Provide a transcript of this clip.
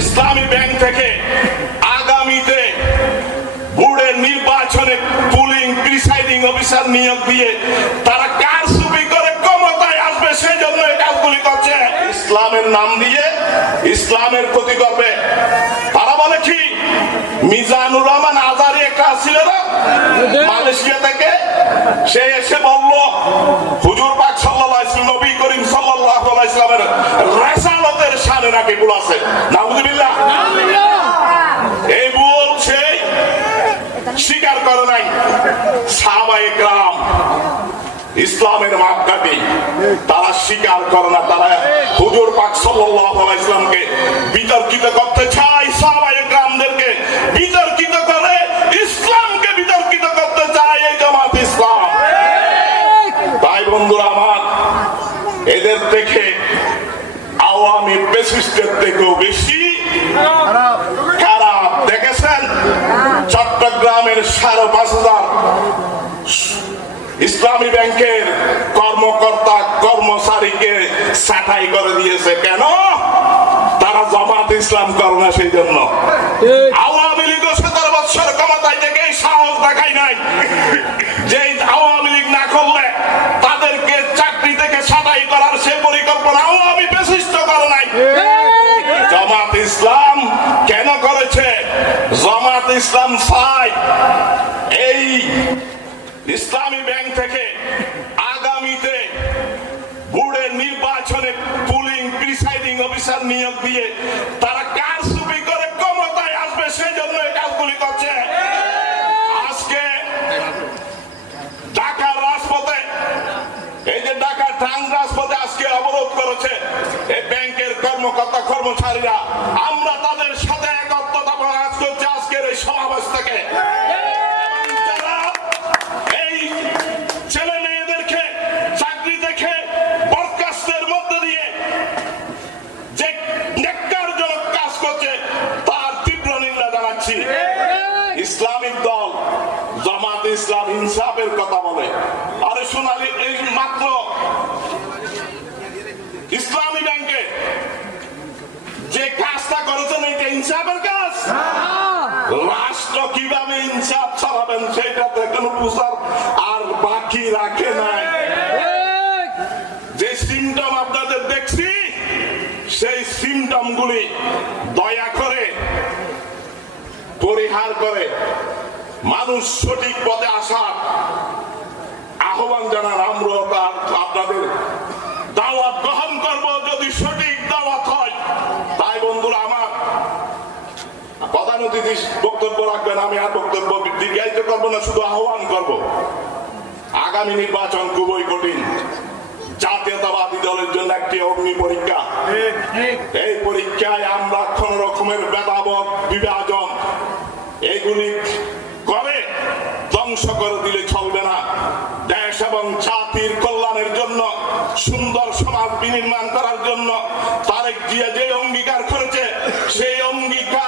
ইসলামী bank থেকে আগামীতে বোর্ডের নির্বাচনে পুলিং প্রিসাইডিং অফিসার নিয়োগ দিয়ে তারা কারসুপি করে ক্ষমতায় আসবে সেই জন্য এই কাজগুলি করছে। ইসলামের নাম দিয়ে ইসলামের ক্ষতি করবে। তারা বলে কি? মিজানুর রহমান আজারি একটা ছিল না? মালয়েশিয়া থেকে সে এসে বলল হুজুর পাক ওয়াসাল্লাম, নবী করিম আলাইহি ইসলামের নাকি ভুল আছে। নাউজুবিল্লাহ। এই ভুল স্বীকার করে নাই। সাহাবায়ে গ্রাম ইসলামের মাপকাঠি তারা স্বীকার করে না। তারা হুজুর পাক সাল্লাল্লাহু আলাইহি ইসলামকে বিতর্কিত করতে চায়। সাহাবায়ে গ্রামদেরকে বিতর্কিত করে ইসলামকে বিতর্কিত করতে চায় এই জামাত ইসলাম। তাই বন্ধুরা আমার এদের থেকে আওয়ামী প্রেসিস্টের থেকেও বেশি। খারাপ। দেখেছেন? চট্টগ্রামের সাড়ে পাঁচ হাজার ইসলামী ব্যাংকের কর্মকর্তা কর্মচারীকে ছাঁটাই করে দিয়েছে। কেন? তারা জমাতে ইসলাম করে না সেই জন্য আওয়ামী ইসলাম কেন করেছে? জমাত ইসলাম চাই এই ইসলামী ব্যাংক থেকে আগামীতে বোর্ডের নির্বাচনে পুলিং, প্রিসাইডিং অফিসার নিয়োগ দিয়ে তারা কার সুপি করে ক্ষমতায় আসবে সেই জন্য এই কাজগুলি নিন্দা জানাচ্ছি। ইসলামিক দল জামাত ইসলাম কথা বলে। আরে সোনালি এই মাত্র ইসলামী রাষ্ট্র কীভাবে ইনসাফ সেটা বুঝার আর বাকি রাখে নাই। যে সিমটম আপনাদের দেখছি, সেই সিমটম গুলি দয়া করে পরিহার করে মানুষ সঠিক পথে আসার আহ্বান জানান আমরা তার আপনাদের দাওয়াত গ্রহণ করব যদি সঠিক দাওয়াত হয় তাই বন্ধুরা আমার অতিথি বক্তব্য রাখবেন, আমি আর বক্তব্য দীর্ঘায়িত করব না, শুধু আহ্বান করব। আগামী নির্বাচন খুবই কঠিন। জাতীয়তাবাদী দলের জন্য একটি অগ্নি পরীক্ষা। এই পরীক্ষায় আমরা কোন রকমের ভেদাভেদ, বিভাজন এগুলি করে ধ্বংস করে দিলে চলবে না। দেশ এবং জাতির কল্যাণের জন্য, সুন্দর সমাজ বিনির্মাণ করার জন্য তারেক জিয়া যে অঙ্গীকার করেছে, সেই অঙ্গীকার